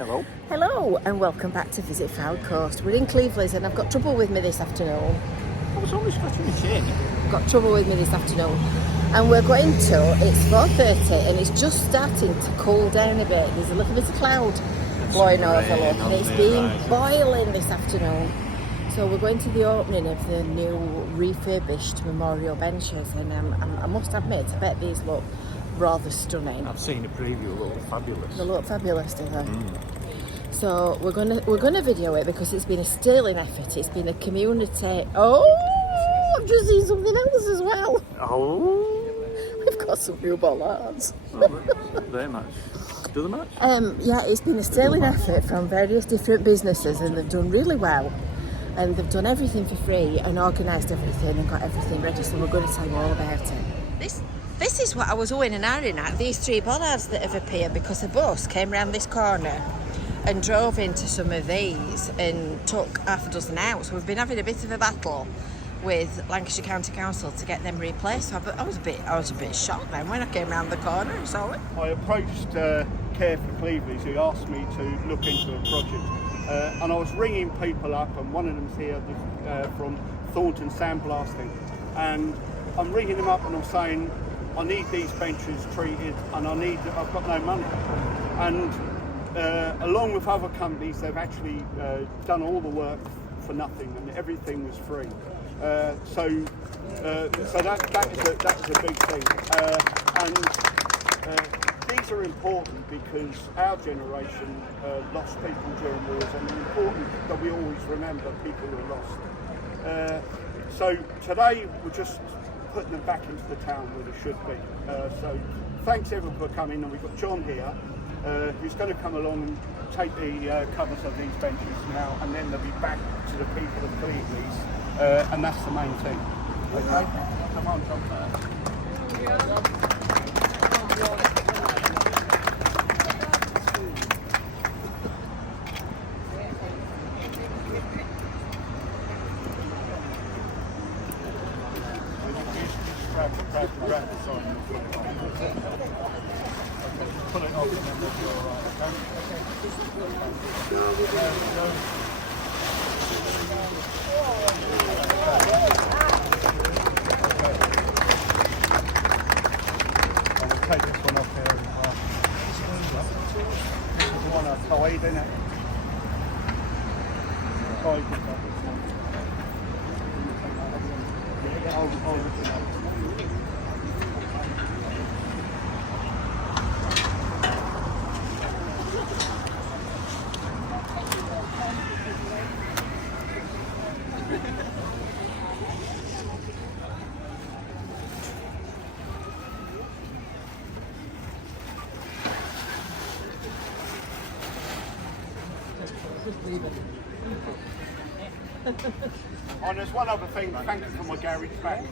Hello. Hello and welcome back to Visit Fylde Coast. We're in Cleveleys and I've got trouble with me this afternoon. I was only scratching my chin. Got trouble with me this afternoon. And we're going to, it's 4:30 and it's just starting to cool down a bit. There's a little bit of cloud blowing over, look, and it's been boiling this afternoon. So we're going to the opening of the new refurbished memorial benches and I must admit, I bet these look rather stunning. I've seen a preview, they look fabulous. They look fabulous, do they? So we're gonna video it because it's been a sterling effort. It's been a community. Oh, I've just seen something else as well. Oh, We've got some new bollards. they match. Do they match? Yeah, it's been a sterling effort from various different businesses, and they've done really well. And they've done everything for free and organised everything and got everything ready. So we're going to tell you all about it. This is what I was owing and ahhing at. These three bollards that have appeared because a bus came round this corner and drove into some of these and took half a dozen out. So we've been having a bit of a battle with Lancashire County Council to get them replaced. So I was a bit shocked then when I came round the corner and saw it. I approached Care for Cleveleys, who asked me to look into a project, and I was ringing people up, and one of them's here from Thornton Sandblasting, and I'm ringing them up and I'm saying I need these benches treated and I've got no money. And along with other companies, they've actually done all the work for nothing and everything was free. So that is a big thing. These are important because our generation lost people during wars, and it's important that we always remember people who are lost. So today we're just putting them back into the town where they should be. So thanks everyone for coming, and we've got John here who's going to come along and take the covers of these benches now, and then they'll be back to the people of Cleveleys, and that's the main thing. Okay? Come on, John. Put it over and then we'll be alright, okay? I'll take this one off here. This is the one I tied, isn't it? Tied this up. And there's one other thing, thank you for my garage back.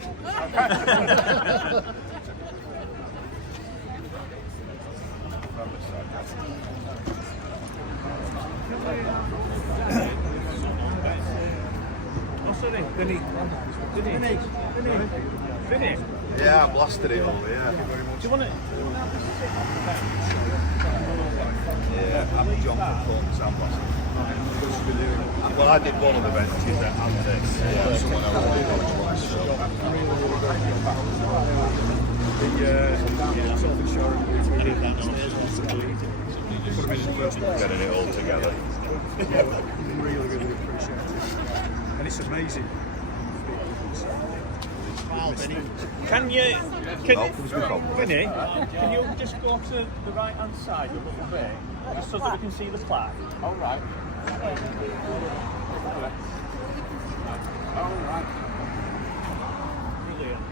Yeah, I blasted it over, yeah. Do you want it? Yeah, I'm John from Thornton Sandblasting. Well, I did one of the benches at Andex. Someone else did one, so. Getting it all together. Really appreciate it. And it's amazing. Can you, Vinny, can you just go to the right hand side a little bit, just so that we can see the plaque? All right. All right. Brilliant.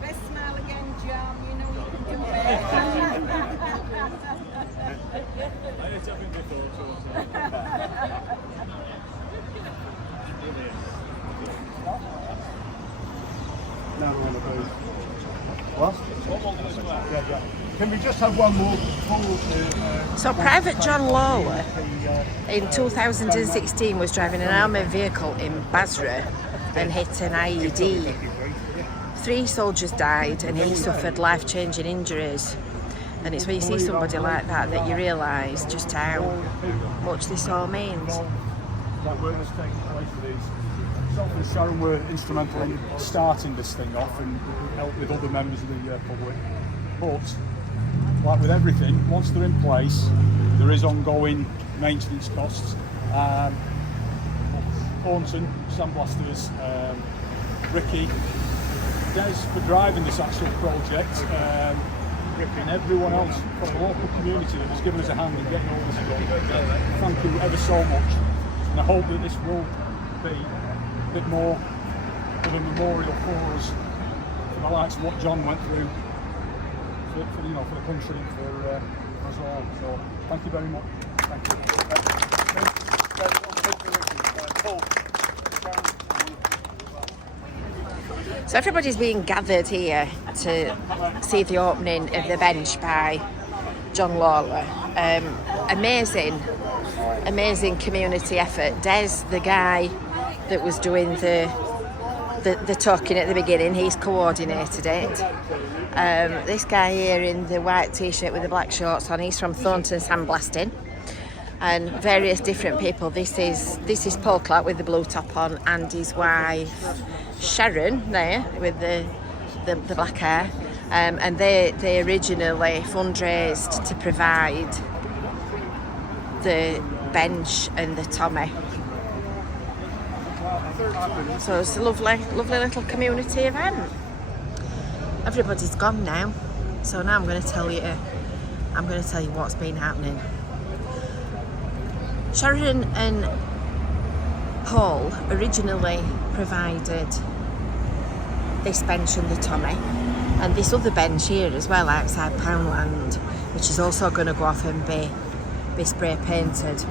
Best smile again, John. You know you can do it. I need to have a photo. Brilliant. No, one of those. What? Yeah. Can we just have one more call? So Private John Lawler in 2016 was driving an armoured vehicle in Basra and hit an IED. 3 soldiers died and he suffered life-changing injuries. And it's when you see somebody like that that you realise just how much this all means. That work that's taking place with these. Myself and Sharon were instrumental in starting this thing off and helped with other members of the public. But, like with everything, once they're in place, there is ongoing maintenance costs. Thornton, Sandblasters, Ricky, Des for driving this actual project, and everyone else from the local community that has given us a hand in getting all this done. Thank you ever so much, and I hope that this will be a bit more of a memorial for us, for the likes of what John went through, for the country and for us all. So thank you very much. Thank you. So everybody's being gathered here to see the opening of the bench by John Lawler. Amazing community effort. Des, the guy that was doing the talking at the beginning, he's coordinated it. This guy here in the white t-shirt with the black shorts on, he's from Thornton Sandblasting, and various different people. This is Paul Clark with the blue top on, and his wife Sharon there with the black hair, and they originally fundraised to provide the bench and the Tommy. So it's a lovely little community event. Everybody's gone now, so now I'm going to tell you what's been happening. Sharon and Paul originally provided this bench and the Tommy, and this other bench here as well outside Poundland, which is also going to go off and be spray painted.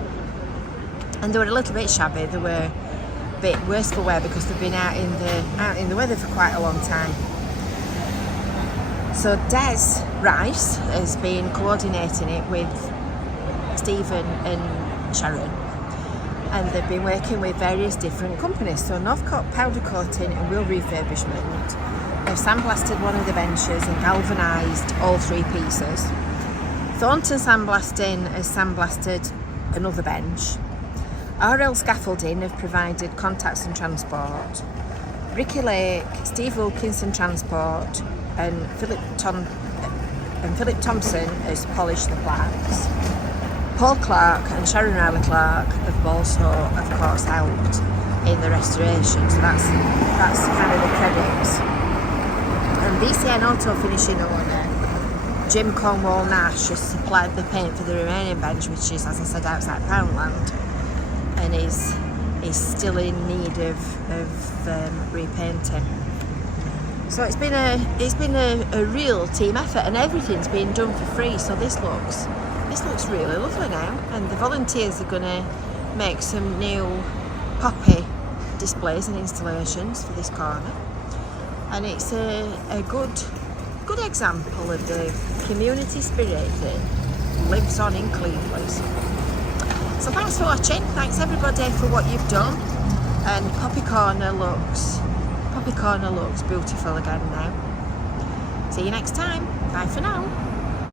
And they were a little bit shabby. They were a bit worse for wear because they've been out in the weather for quite a long time. So Des Rice has been coordinating it with Stephen and Sharon, and they've been working with various different companies. So Northcote Powder Coating and Wheel Refurbishment have sandblasted one of the benches and galvanised all three pieces. Thornton Sandblasting has sandblasted another bench. RL Scaffolding have provided contacts and transport. Ricky Lake, Steve Wilkinson Transport, and Philip Thompson has polished the plaques. Paul Clark and Sharon Riley Clark have also, of course, helped in the restoration. So that's kind of the credits. And BCN Auto Finishing owner Jim Cornwall Nash has supplied the paint for the remaining bench, which is, as I said, outside Poundland, and is still in need of repainting. So it's been a real team effort, and everything's been done for free. So this looks really lovely now, and the volunteers are going to make some new poppy displays and installations for this corner, and it's a good example of the community spirit that lives on in Cleveleys. So thanks for watching. Thanks everybody for what you've done, and Poppy Corner looks beautiful again now. See you next time. Bye for now.